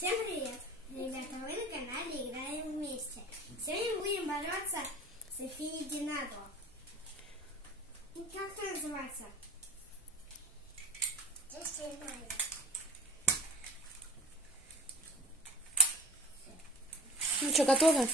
Всем привет! Ребята, вы на канале Играем Вместе. Сегодня будем бороться с Софией Динадо. Как это называется? Ну что, готовы?